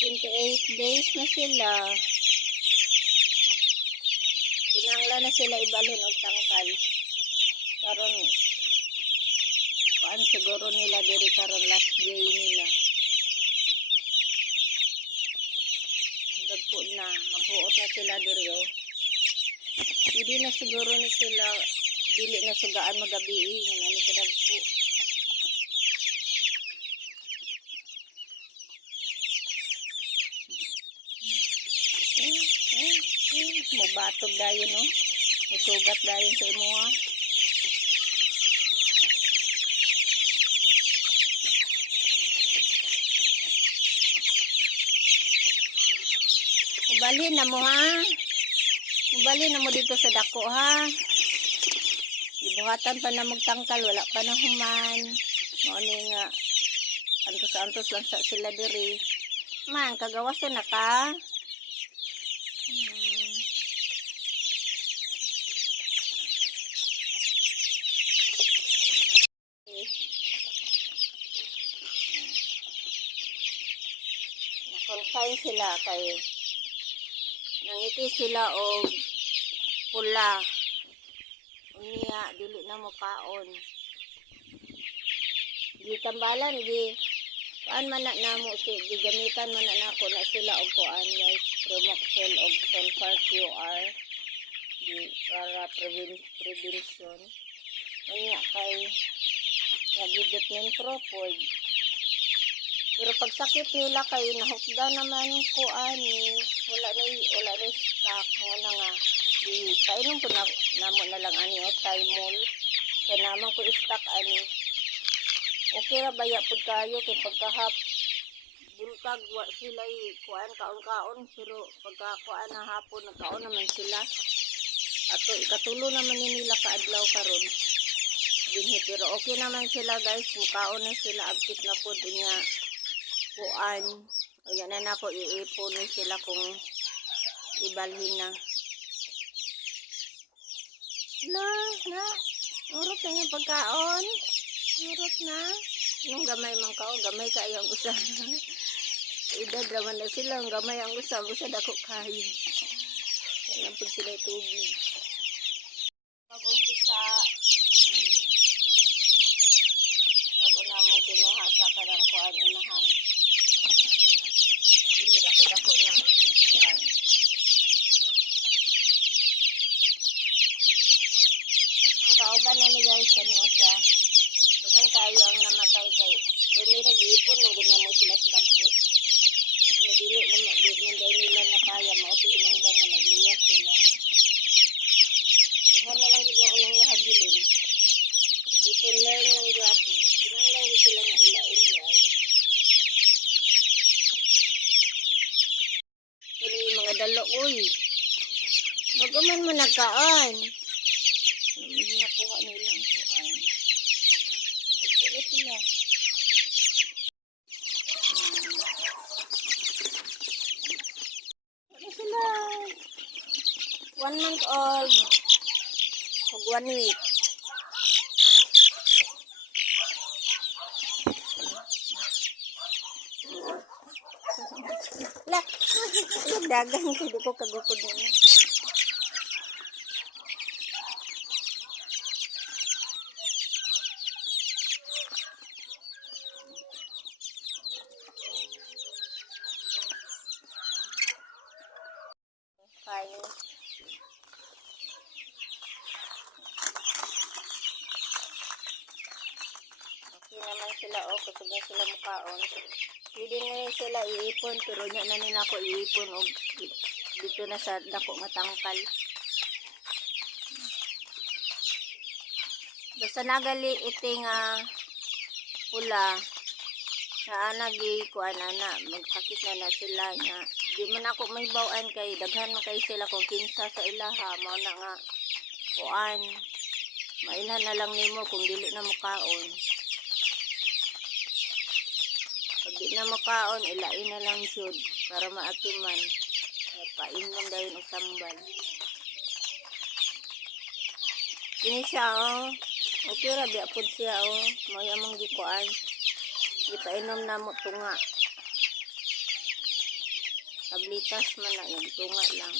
28 days na sila. Pinangla na sila ibalhin og tangkal. Karon kuan siguro nila diri karon last day nila. Dagko na maghuot na sila diri oh. Hindi na siguro ni sila dili na sugaan magabi ani kadagko. Mabatog dayon no. Musugat dayon sa imuha. Ubalhin na mo ha. Ubalhin na mo dito sa dako ha. Ibuhatan pa na magtangkal, wala pa na human. Mao ni nga antos-antos lang sa sila diri. Man kagawason na ka. Confine sila kay nangiti sila og pula unya dili na mo kaon gitambalan gi kuan man na namo si gigamitan man na nako na sila og kuan guys Promoxil og sulfur QR di para prevention unya kay nagidot ng propod. Pero pag sakit nila kay nahukda naman ko ani wala na stock wala nga di kainom ko na namo na lang ani o Thymol kay naman ko stock ani okay ra baya pud kayo kay pagkahap bulkag wa sila kuan kaon pero pagka kuan na hapon nagkaon naman sila ato ikatulo naman ni nila kaadlaw karon dinhi pero okay naman sila guys mukaon na sila abtik na pud niya kuan ayan na nako iipon sila kung ibalhin na na urot na yung pagkaon urot na nung gamay man kao gamay kayo ang usa edad raman na sila ang gamay ang usa dako kayo kailan po sila tubig pag umpisa bago na mo kinuha sa karang kuan unahan dako na kuan ang kauban na ni guys kanina siya dagan kayo ang namatay kay rumira giipon nang gunamo sila sa dagko nga dili na manday nila na kaya mauto ilang ba nga nagliya sila duha na lang gid unang nahabilin dito learn lang gyapon kinanglan sila nga ilain di ay kini mga dalo uy bagaman mo nagkaan hindi nakuha nilang kuan ito sila ano sila 1 month old ug 1 week lah dagang ko di ko kagukod niya kain okay naman sila kusog na sila mukaon pwede na sila iipon pero nya na nila ko iipon og dito na sa dako nga tangkal basta nagali iti nga pula na anagi kuan ana magsakit na sila nga di man ako may bawan kay daghan man kay sila kung kinsa sa ilaha mao na nga kuan mailhan na lang nimo kung dili na mukaon pag di na makaon ilain na lang syud para maatiman painom dayon og sambal kini siya oh okay ra biya pud siya oh may among gikuan gipainom na mo tunga tablitas man na nagtunga lang.